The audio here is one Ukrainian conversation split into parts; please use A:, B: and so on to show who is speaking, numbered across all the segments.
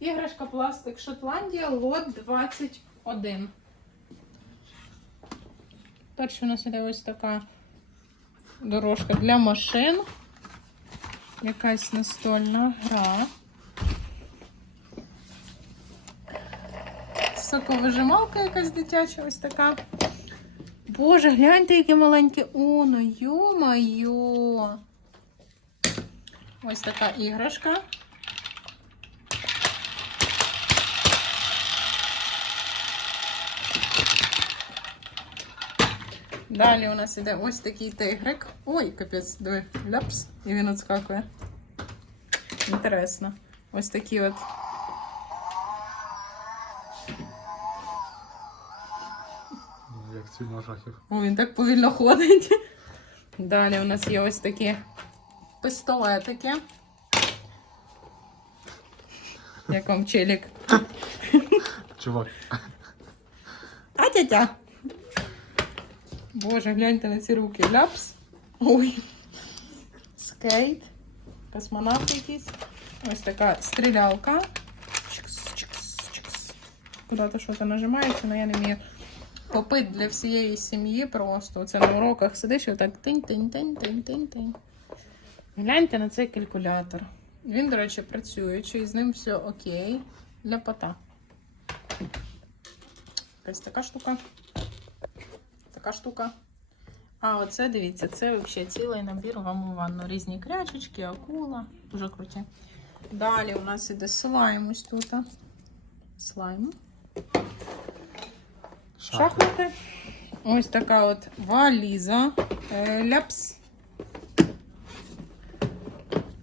A: Іграшка пластик Шотландія, лот 21. Перше у нас іде ось така дорожка для машин. Якась настольна гра. Соковижималка якась дитяча, ось така. Боже, гляньте, яке маленьке уно. Йо-майо. Ось така іграшка. Далі у нас іде ось такий тигрик. Ой, капець, диви, ляпс, і він відскакує. Інтересно. Ось такі от.
B: Ну, Як фільм жахів.
A: О, він так повільно ходить. Далі у нас є ось такі пістолетики. Як вам челік?
B: Чувак,
A: А тятя. Боже, гляньте на ці руки. Ляпс. Ой. Скейт. Космонавт якийсь. Ось така стрілялка. Куди-то щось нажимається, але я не вмію. Попит для всієї сім'ї просто. Оце на уроках сидиш і отак тинь-тинь-тинь-тинь-тинь-тинь. Гляньте на цей калькулятор. Він, до речі, працюючий, з ним все окей. Для пота. Ось така штука. Така штука. А оце, дивіться, це взагалі цілий набір вам у ванну. Різні крячечки, акула. Дуже круті. Далі у нас іде слайм ось тут. Слайм. Шахмати. Ось така от валіза. Е, Ляпс.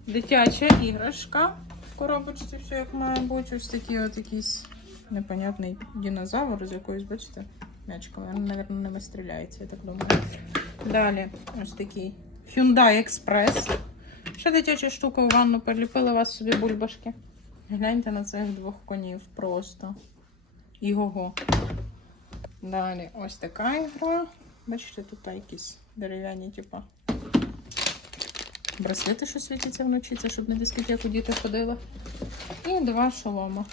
A: Дитяча іграшка. В коробочці все як має бути. Ось такий от якийсь непонятний динозавр з якоюсь, бачите, м'ячком. Він, мабуть, ними стріляється, я так думаю. Далі ось такий Hyundai Express. Ще дитяча штука у ванну приліпила вас собі бульбашки. Гляньте на цих двох конів просто. Іго-го. Далі ось така ігра. Бачите, тут якісь дерев'яні, типа. Браслети, що світяться вночі, це щоб на дискотеку діти ходили. І два шолома.